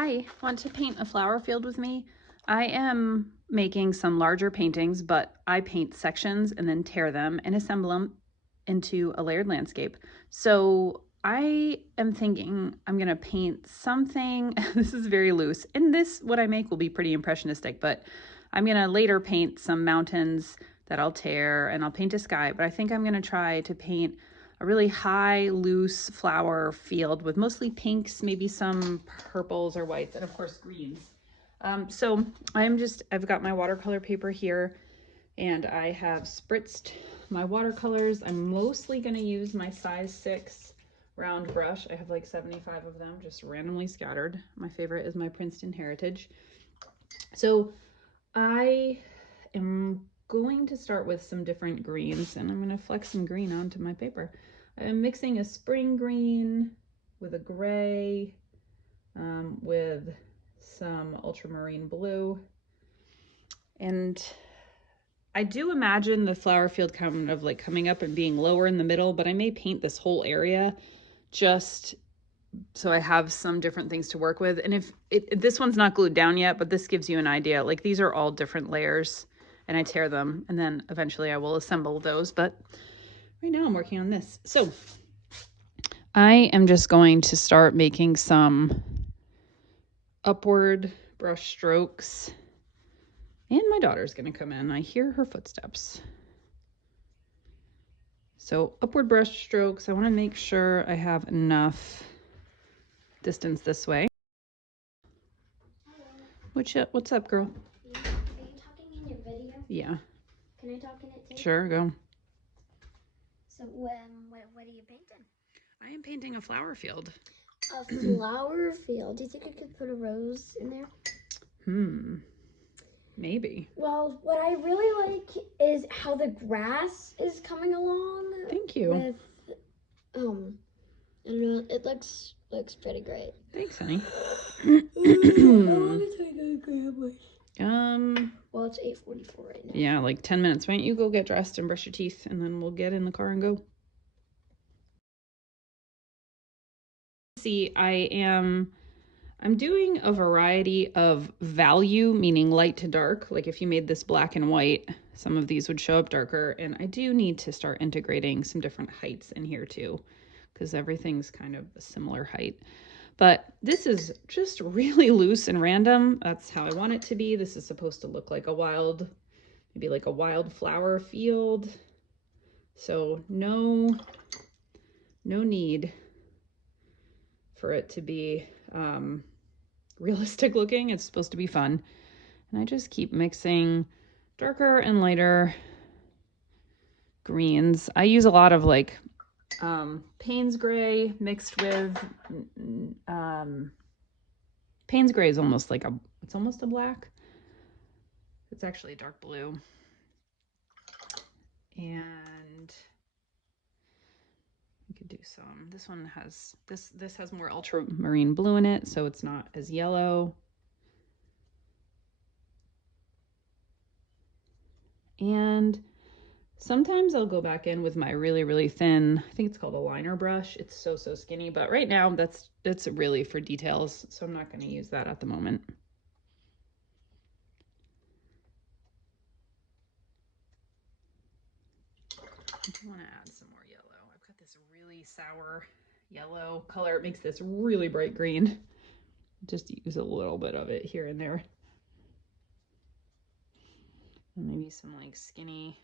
Hi, want to paint a flower field with me? I am making some larger paintings, but I paint sections and then tear them and assemble them into a layered landscape. So I am thinking I'm gonna paint something, this is very loose, and this, what I make will be pretty impressionistic, but I'm gonna later paint some mountains that I'll tear and I'll paint a sky, but I think I'm gonna try to paint a really high, loose flower field with mostly pinks, maybe some purples or whites, and of course greens. So I've got my watercolor paper here, and I have spritzed my watercolors. I'm mostly gonna use my size 6 round brush. I have like 75 of them just randomly scattered. My favorite is my Princeton Heritage. So I am going to start with some different greens, and I'm going to flex some green onto my paper. I'm mixing a spring green with a gray, with some ultramarine blue. And I do imagine the flower field kind of like coming up and being lower in the middle, but I may paint this whole area just so I have some different things to work with. And if this one's not glued down yet, but this gives you an idea. Like these are all different layers, and I tear them, and then eventually I will assemble those. But right now I'm working on this. So I am just going to start making some upward brush strokes. And my daughter's going to come in. I hear her footsteps. So upward brush strokes. I want to make sure I have enough distance this way. What's up, girl? Are you talking in your video? Yeah. Can I talk in it too? Sure, go. So what are you painting? I am painting a flower field. A flower field. Do you think I could put a rose in there? Maybe. Well, what I really like is how the grass is coming along. Thank you. With, I don't know, it looks pretty great. Thanks, honey. I want to take a grab. Well, it's 8:44 right now. Yeah, like 10 minutes. Why don't you go get dressed and brush your teeth, and then we'll get in the car and go. See, I'm doing a variety of value, meaning light to dark. Like if you made this black and white, some of these would show up darker. And I do need to start integrating some different heights in here too, because everything's kind of a similar height. But this is just really loose and random. That's how I want it to be. This is supposed to look like maybe like a wildflower field. So no need for it to be realistic looking. It's supposed to be fun. And I just keep mixing darker and lighter greens. I use a lot of like Payne's gray mixed with Payne's gray is almost like it's almost a black. It's actually a dark blue. And we could do some, this one has, this has more ultramarine blue in it, so it's not as yellow. And sometimes I'll go back in with my really, really thin, I think it's called a liner brush. It's so skinny, but right now that's really for details, so I'm not going to use that at the moment. I want to add some more yellow. I've got this really sour yellow color. It makes this really bright green. Just use a little bit of it here and there. And maybe some like skinny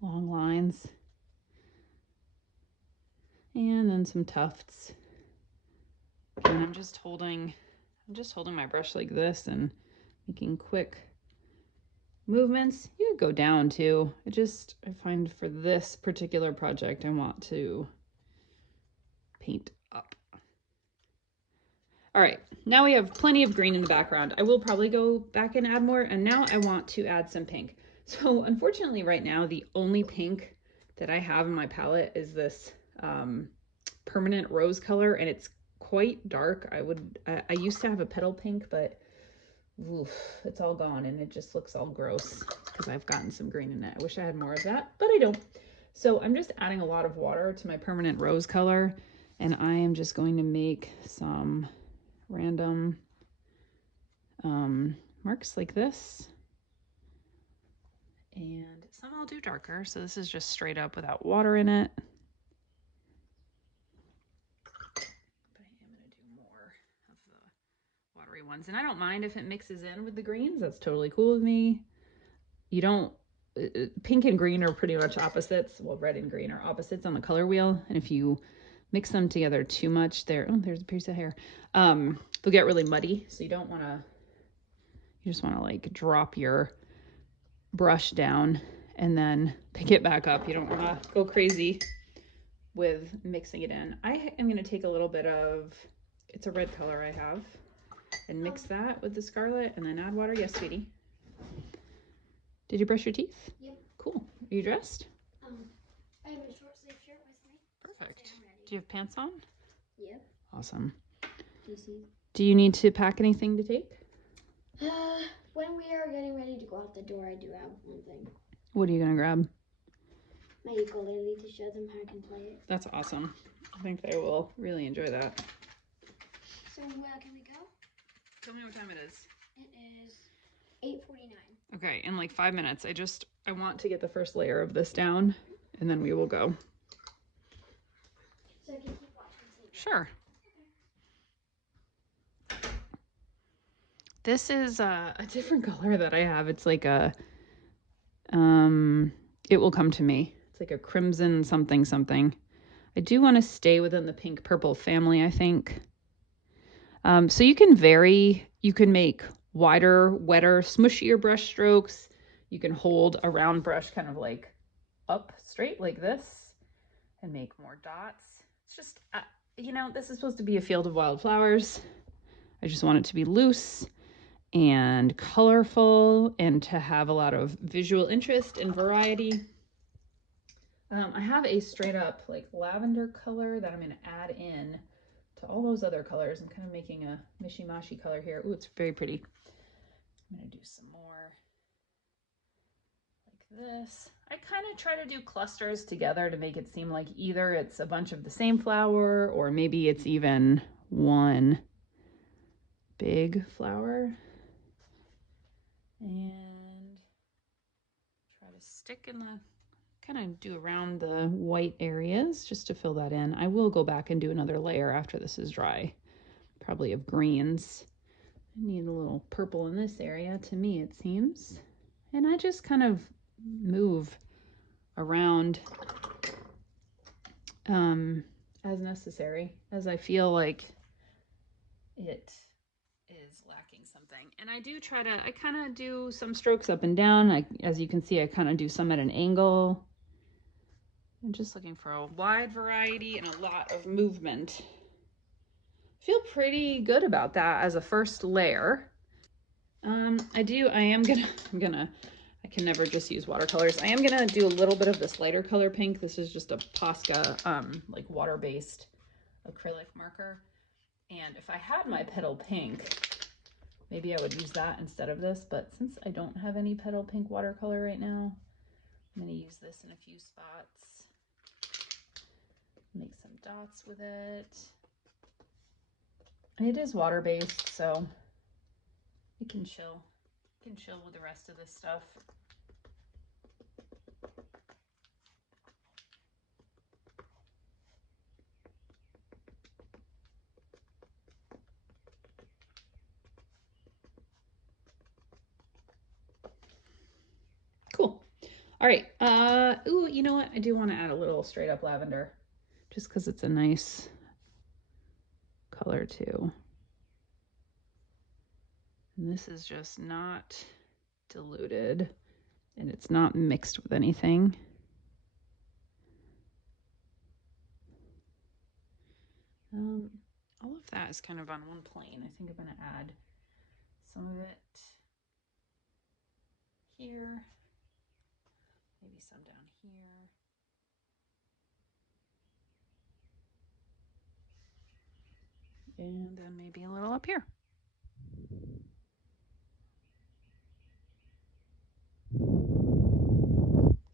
long lines. And then some tufts. And I'm just holding my brush like this and making quick movements. You could go down too. I find for this particular project, I want to paint up. All right, now we have plenty of green in the background. I will probably go back and add more, and now I want to add some pink. So unfortunately right now, the only pink that I have in my palette is this permanent rose color, and it's quite dark. I used to have a petal pink, but oof, it's all gone, and it just looks all gross because I've gotten some green in it. I wish I had more of that, but I don't. So I'm just adding a lot of water to my permanent rose color, And I am just going to make some random marks like this. And some I'll do darker. So this is just straight up without water in it. But I am going to do more of the watery ones. And I don't mind if it mixes in with the greens. That's totally cool with me. You don't, pink and green are pretty much opposites. Well, red and green are opposites on the color wheel. And if you mix them together too much, there's a piece of hair. They'll get really muddy. So you don't want to, you just want to like drop your brush down and then pick it back up. You don't want to go crazy with mixing it in. I am going to take a little bit of, it's a red color I have, and mix that with the scarlet and then add water. Yes, sweetie. Did you brush your teeth? Yep. Cool. Are you dressed? I have a short sleeve shirt with me. Perfect. Do you have pants on? Yep. Awesome. Do you see? Do you need to pack anything to take? When we are getting ready to go out the door, I do have one thing. What are you going to grab? My ukulele to show them how I can play it. That's awesome. I think they will really enjoy that. So where can we go? Tell me what time it is. It is 8:49. Okay, in like 5 minutes. I want to get the first layer of this down, and then we will go. So I can keep watching TV. Sure. This is a different color that I have. It's like a, it will come to me. It's like a crimson something something. I do want to stay within the pink purple family, I think. So you can vary. You can make wider, wetter, smushier brush strokes. You can hold a round brush kind of like up straight like this and make more dots. It's just, you know, this is supposed to be a field of wildflowers. I just want it to be loose and colorful and to have a lot of visual interest and variety. I have a straight up like lavender color that I'm going to add in to all those other colors. I'm kind of making a mishy-mashy color here. Ooh, it's very pretty. I'm going to do some more like this. I kind of try to do clusters together to make it seem like either it's a bunch of the same flower or maybe it's even one big flower. And try to stick in the, kind of do around the white areas just to fill that in. I will go back and do another layer after this is dry, probably of greens. I need a little purple in this area, to me it seems. And I just kind of move around as necessary, as I feel like it is lacking something. And I do try to, I kind of do some strokes up and down. As you can see, I kind of do some at an angle. I'm just looking for a wide variety and a lot of movement. I feel pretty good about that as a first layer. I can never just use watercolors. I am gonna do a little bit of this lighter color pink. This is just a Posca, like water-based acrylic marker. And if I had my petal pink, maybe I would use that instead of this, but since I don't have any petal pink watercolor right now, I'm going to use this in a few spots. Make some dots with it. And it is water-based, so it can chill. It can chill with the rest of this stuff. Cool. All right. Ooh, you know what? I do want to add a little straight up lavender just because it's a nice color too. And this is just not diluted and it's not mixed with anything. All of that is kind of on one plane. I think I'm going to add some of it here, maybe some down here. And then maybe a little up here.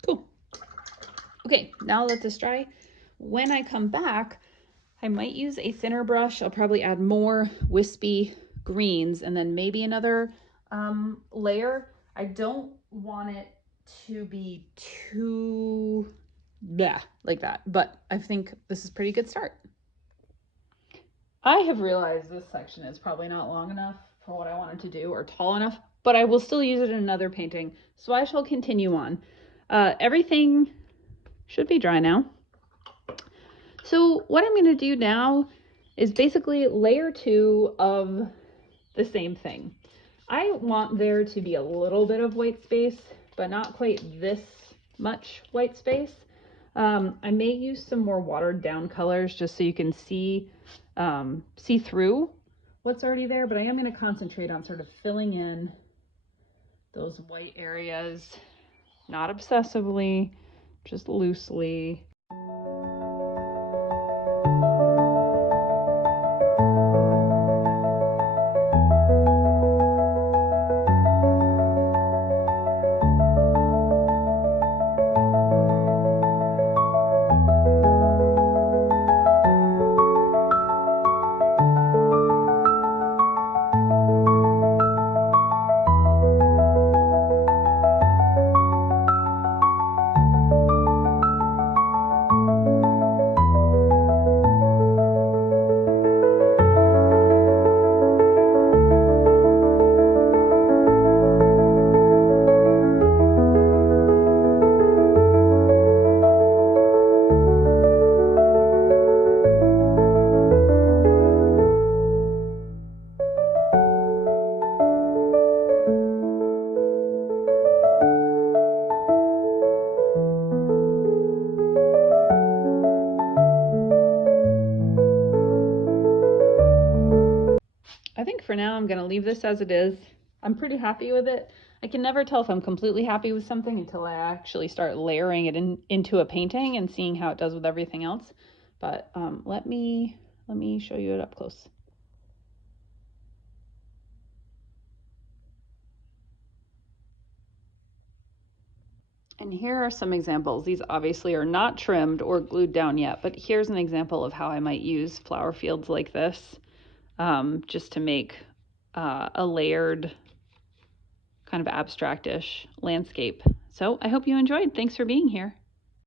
Cool. Okay, now let this dry. When I come back, I might use a thinner brush. I'll probably add more wispy greens and then maybe another layer. I don't want it to be too like that, but I think this is a pretty good start. I have realized this section is probably not long enough for what I wanted to do or tall enough, but I will still use it in another painting, so I shall continue on. Everything should be dry now. So what I'm going to do now is basically layer 2 of the same thing. I want there to be a little bit of white space, but not quite this much white space. I may use some more watered down colors just so you can see through what's already there, but I am going to concentrate on sort of filling in those white areas, not obsessively, just loosely. I think for now I'm going to leave this as it is. I'm pretty happy with it. I can never tell if I'm completely happy with something until I actually start layering it into a painting and seeing how it does with everything else. But let me show you it up close. And here are some examples. These obviously are not trimmed or glued down yet, but here's an example of how I might use flower fields like this just to make a layered kind of abstract-ish landscape. So I hope you enjoyed. Thanks for being here.